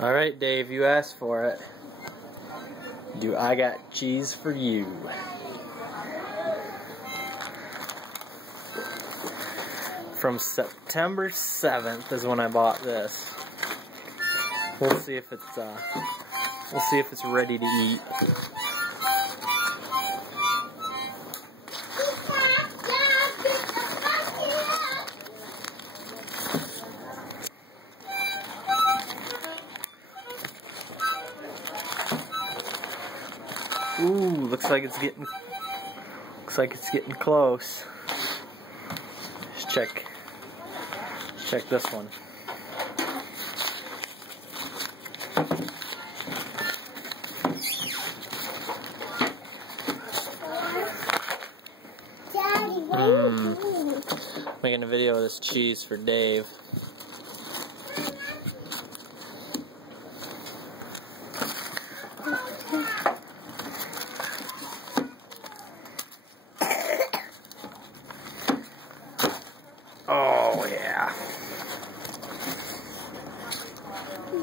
Alright, Dave, you asked for it. Do I got cheese for you? From September 7th is when I bought this. We'll see if it's ready to eat. Ooh, looks like it's getting close. Let's check this one. Daddy, what are you doing? Making a video of this cheese for Dave. Oh yeah.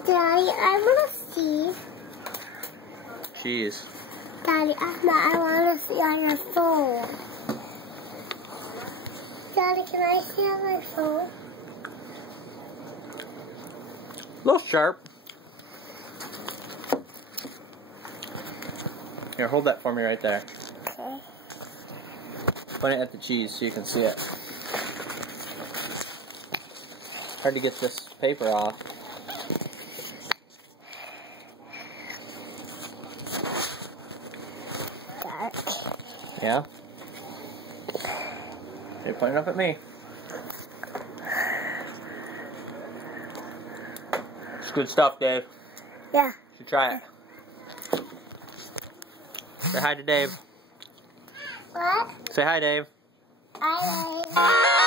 Daddy, I want to see. Cheese. Daddy, I want to see on your phone. Daddy, can I see on my phone? A little sharp. Here, hold that for me right there. Okay. Point it at the cheese so you can see it. Hard to get this paper off. Dad. Yeah? You're pointing up at me. It's good stuff, Dave. Yeah. You should try it. Say hi to Dave. What? Say hi, Dave. I